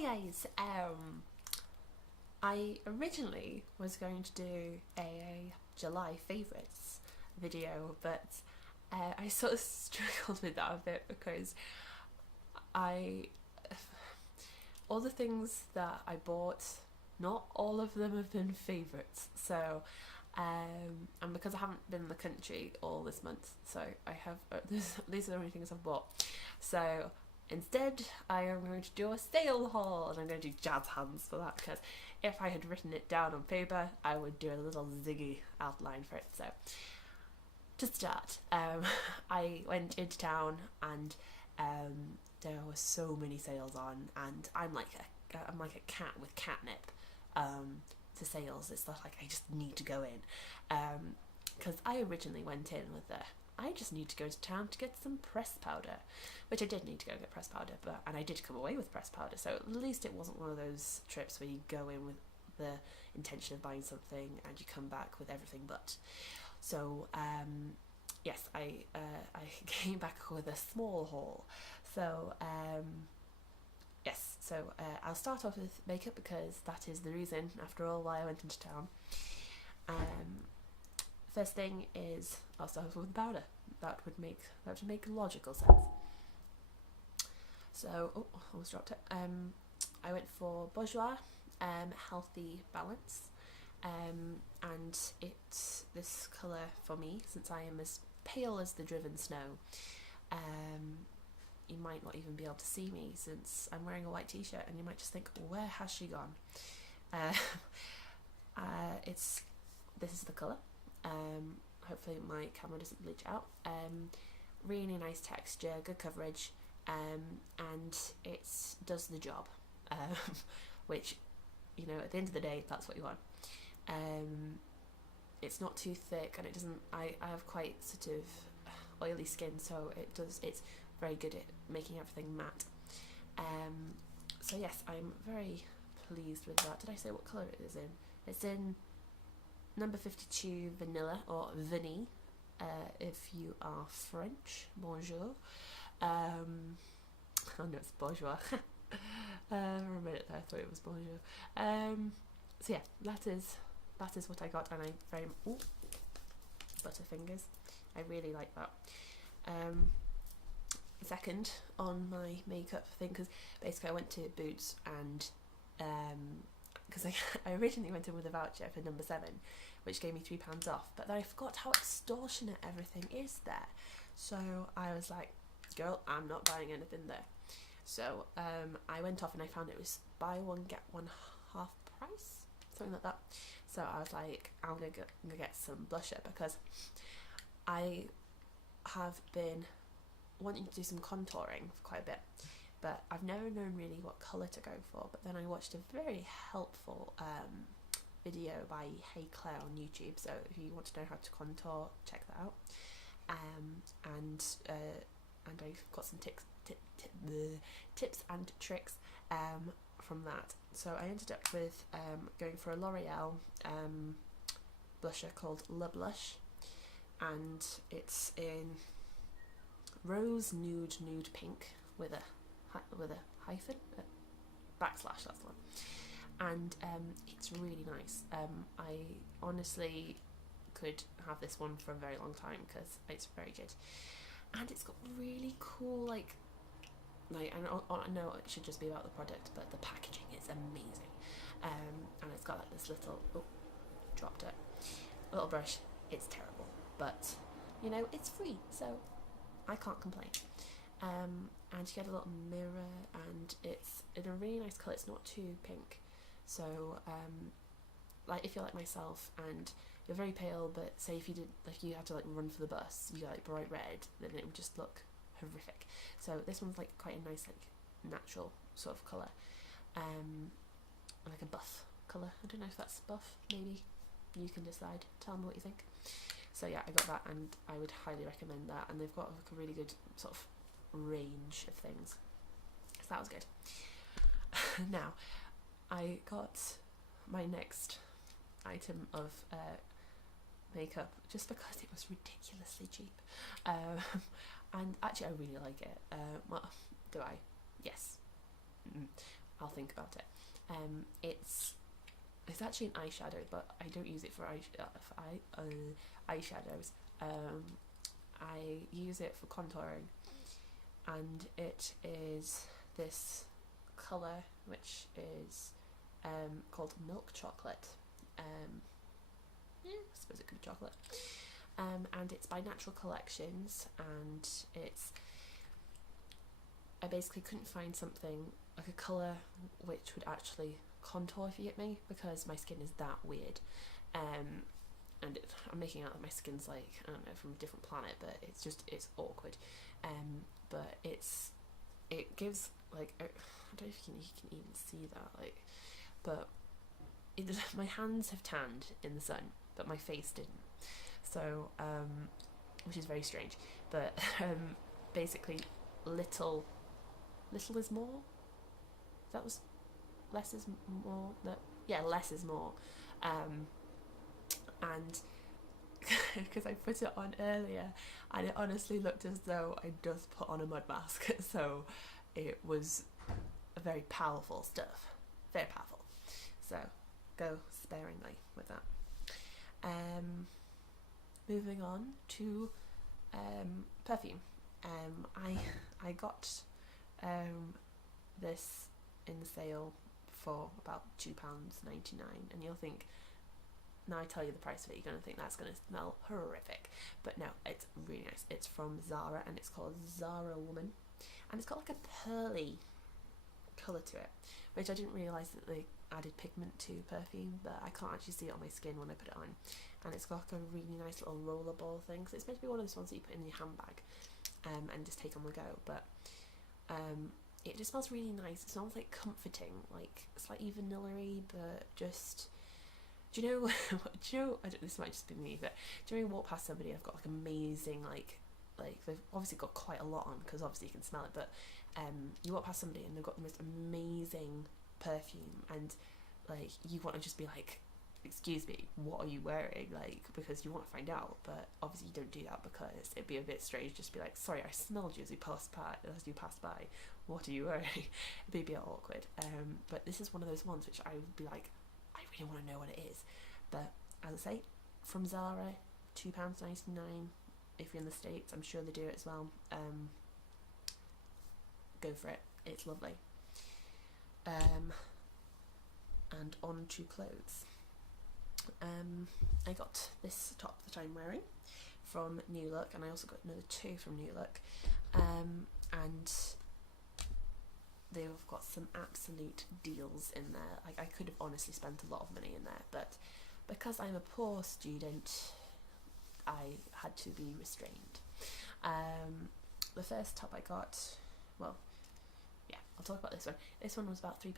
Hi guys. I originally was going to do a July favourites video, but I sort of struggled with that a bit because I all the things that I bought, not all of them have been favourites. So and because I haven't been in the country all this month, so I have these are the only things I've bought. So instead, I am going to do a sale haul, and I'm going to do jazz hands for that, because if I had written it down on paper, I would do a little ziggy outline for it. So, to start, I went into town, and there were so many sales on, and I'm like a cat with catnip to sales. It's not like I just need to go in, because I originally went in with I just need to go to town to get some pressed powder, which I did need to go get pressed powder, and I did come away with pressed powder, so at least it wasn't one of those trips where you go in with the intention of buying something and you come back with everything but. So yes, I came back with a small haul. So yes, so I'll start off with makeup because that is the reason, after all, why I went into town. First thing is I'll start off with powder. That would make logical sense. So I almost dropped it. I went for Bourjois Healthy Balance, and it's this colour for me, since I am as pale as the driven snow. You might not even be able to see me since I'm wearing a white t-shirt, and you might just think, where has she gone? This is the colour. Hopefully my camera doesn't bleach out. Really nice texture, good coverage, and it does the job, which, you know, at the end of the day, that's what you want. It's not too thick, and it doesn't. I have quite sort of oily skin, so it's very good at making everything matte. So yes, I'm very pleased with that. Did I say what colour it is in? It's in number 52 Vanilla, or Vanille, if you are French. Bonjour. Oh no, it's Bourjois. For a minute there, I thought it was Bonjour. So yeah, that is what I got, and I very butterfingers. I really like that. Second on my makeup thing, because basically I went to Boots, and because I originally went in with a voucher for number 7, which gave me £3 off, but then I forgot how extortionate everything is there. So I was like, girl, I'm not buying anything there. So I went off and I found it was buy one get one half price, something like that. So I was like, I'm gonna get some blusher, because I have been wanting to do some contouring for quite a bit, but I've never known really what colour to go for. But then I watched a very helpful video by Hey Claire on YouTube, so if you want to know how to contour, check that out. And I've got some tips and tricks from that. So I ended up with going for a L'Oreal blusher called Le Blush, and it's in rose nude pink with a hyphen, backslash, that's the one. And it's really nice. I honestly could have this one for a very long time because it's very good, and it's got really cool like I know it should just be about the product, but the packaging is amazing. And it's got like this little dropped it little brush. It's terrible, but you know, it's free, so I can't complain. And you get a little mirror, and it's in a really nice colour. It's not too pink. So like if you're like myself and you're very pale, but say if you had to like run for the bus, you got like bright red, then it would just look horrific. So this one's like quite a nice like natural sort of colour, like a buff colour. I don't know if that's buff, maybe you can decide, tell me what you think. So yeah, I got that, and I would highly recommend that, and they've got like a really good sort of range of things, so that was good. Now I got my next item of makeup just because it was ridiculously cheap, and actually I really like it. Well, do I? Yes. I'll think about it. It's actually an eyeshadow, but I don't use it for eyeshadows. I use it for contouring, and it is this colour which is called milk chocolate. Yeah, I suppose it could be chocolate. And it's by Natural Collections, and I basically couldn't find something like a colour which would actually contour, if you get me, because my skin is that weird. And I'm making out that my skin's like, I don't know, from a different planet, but it's awkward. But it gives like, I don't know if you can even see that, like, but my hands have tanned in the sun, but my face didn't. So, which is very strange. But basically, little is more. That was less is more. Less is more. And because I put it on earlier, and it honestly looked as though I just put on a mud mask. So it was very powerful stuff, very powerful. So go sparingly with that. Moving on to perfume. I got this in the sale for about £2.99, and you'll think, now I tell you the price of it, you're going to think that's going to smell horrific, but no, it's really nice. It's from Zara, and it's called Zara Woman, and it's got like a pearly colour to it, which I didn't realise that they added pigment to perfume, but I can't actually see it on my skin when I put it on. And it's got like a really nice little rollerball thing, so it's meant to be one of those ones that you put in your handbag and just take on the go, but it just smells really nice. It smells like comforting, like slightly vanilla-y, but just, do you know, this might just be me, but do you know when you walk past somebody, I've got like amazing, like they've obviously got quite a lot on, because obviously you can smell it, but you walk past somebody and they've got the most amazing perfume, and like you want to just be like, excuse me, what are you wearing, like, because you want to find out, but obviously you don't do that, because it'd be a bit strange just to be like, sorry, I smelled you as you passed by, what are you wearing? It'd be a bit awkward. But this is one of those ones which I would be like, I really want to know what it is. But as I say, from Zara, £2.99. If you're in the States, I'm sure they do it as well. Go for it, it's lovely. And on to clothes. I got this top that I'm wearing from New Look, and I also got another two from New Look, and they've got some absolute deals in there. Like, I could have honestly spent a lot of money in there, but because I'm a poor student, I had to be restrained. The first top I got, well, yeah, I'll talk about this one. This one was about £3.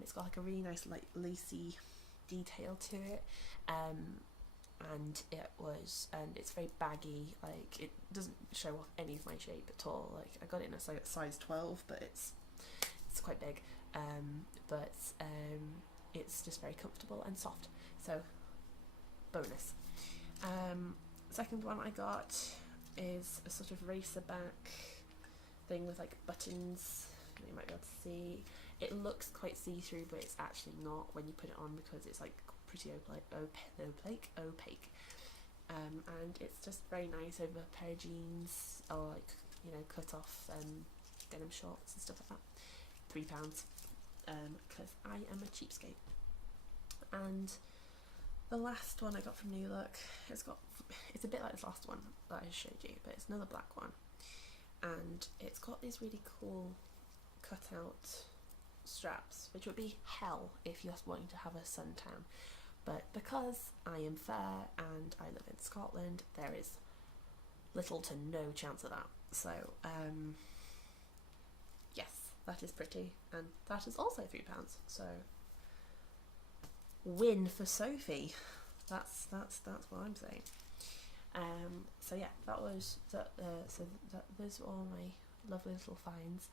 It's got like a really nice, like, lacy detail to it, and it's very baggy. Like, it doesn't show off any of my shape at all. Like, I got it in a size 12, but it's quite big, but it's just very comfortable and soft, so bonus. Second one I got is a sort of racer back thing with like buttons. You might be able to see. It looks quite see-through, but it's actually not when you put it on, because it's like pretty opaque. And it's just very nice over a pair of jeans, or like, you know, cut off denim shorts and stuff like that. £3, because I am a cheapskate. And the last one I got from New Look, it's a bit like this last one that I showed you, but it's another black one, and it's got these really cool cut-out straps, which would be hell if you're wanting to have a suntan, but because I am fair and I live in Scotland, there is little to no chance of that. So yes, that is pretty, and that is also £3. So win for Sophie. That's what I'm saying. So yeah, that was that. Those were all my lovely little finds.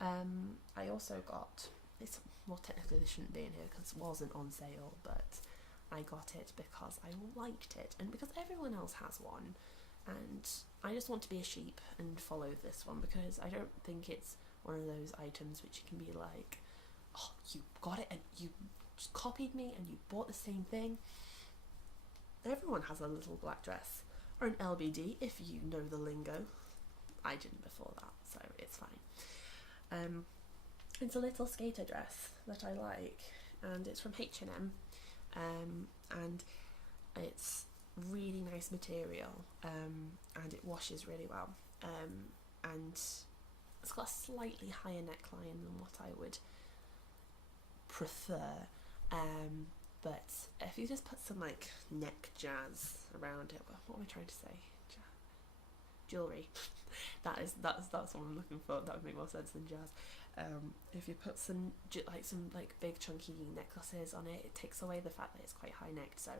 I also got this. Well, technically this shouldn't be in here because it wasn't on sale, but I got it because I liked it and because everyone else has one, and I just want to be a sheep and follow this one because I don't think it's one of those items which you can be like, oh, you got it and you just copied me and you bought the same thing. Everyone has a little black dress, or an LBD if you know the lingo. I didn't before that, so it's fine. It's a little skater dress that I like, and it's from H&M, and it's really nice material, and it washes really well, and it's got a slightly higher neckline than what I would prefer, but if you just put some like neck jazz around it, what am I trying to say? Jewellery. that's what I'm looking for. That would make more sense than jazz. If you put some big chunky necklaces on it, it takes away the fact that it's quite high necked. So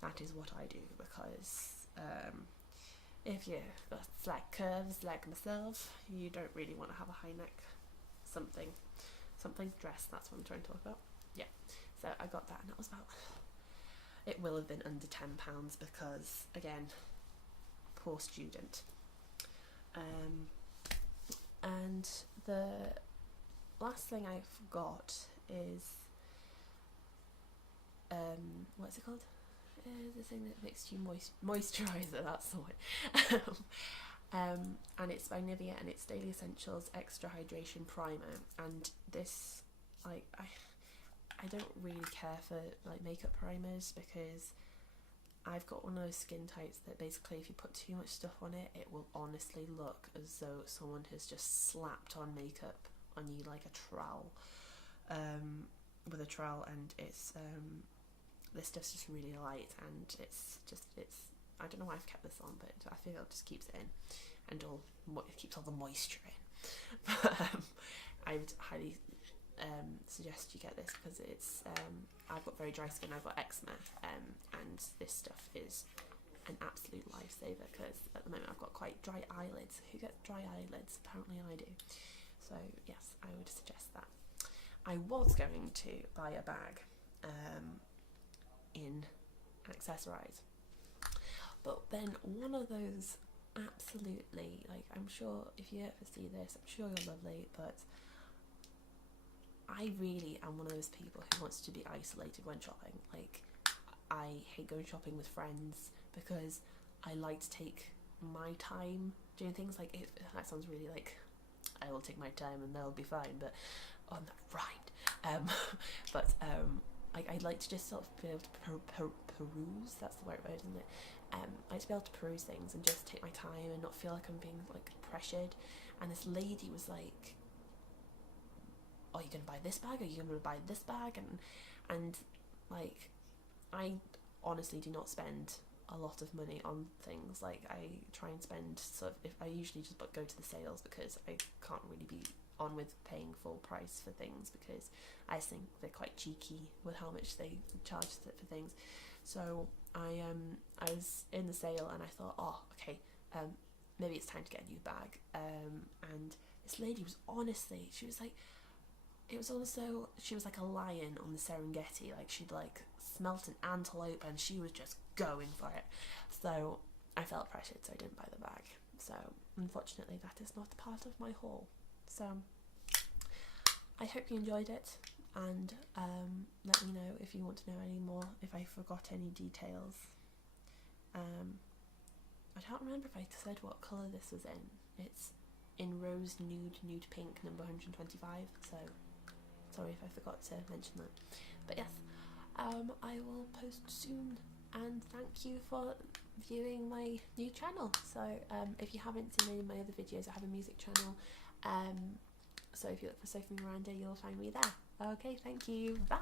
that is what I do, because if you've got flat curves like myself, you don't really want to have a high neck something dress. That's what I'm trying to talk about. Yeah. So I got that, and that was about. It will have been under £10 because, again, poor student. And the last thing I forgot is what's it called? The thing that makes you moisturizer. That's the one. And it's by Nivea, and it's Daily Essentials Extra Hydration Primer. And this, like, I don't really care for like makeup primers, because I've got one of those skin types that basically if you put too much stuff on it, it will honestly look as though someone has just slapped on makeup on you like a trowel, with a trowel. And it's this stuff's just really light, and it's I don't know why I've kept this on, but I feel it just keeps it in, and it keeps all the moisture in. But I would highly suggest you get this, because it's I've got very dry skin, I've got eczema, and this stuff is an absolute lifesaver, because at the moment I've got quite dry eyelids. Who gets dry eyelids? Apparently I do. So yes, I would suggest that. I was going to buy a bag in Accessorize, but then one of those absolutely, like, I'm sure if you ever see this, I'm sure you're lovely, but I really am one of those people who wants to be isolated when shopping. Like, I hate going shopping with friends because I like to take my time doing things. Like, that sounds really like I will take my time and they'll be fine, but on the right. I'd like to just sort of be able to peruse. That's the right word, isn't it? I like to be able to peruse things and just take my time and not feel like I'm being like pressured. And this lady was like, are you going to buy this bag? Are you going to buy this bag? And like, I honestly do not spend a lot of money on things. Like, I try and spend if I usually just go to the sales, because I can't really be on with paying full price for things, because I think they're quite cheeky with how much they charge for things. So I was in the sale and I thought, oh, okay, maybe it's time to get a new bag. And this lady was honestly, she was like a lion on the Serengeti. Like, she'd like smelt an antelope and she was just going for it. So I felt pressured, so I didn't buy the bag. So unfortunately that is not part of my haul. So I hope you enjoyed it, and let me know if you want to know any more, if I forgot any details. I can't remember if I said what colour this was in. It's in rose nude pink, number 125, so sorry if I forgot to mention that. But yes, I will post soon, and thank you for viewing my new channel. So if you haven't seen any of my other videos, I have a music channel, so if you look for Sophie Miranda, you'll find me there. Okay, thank you, bye!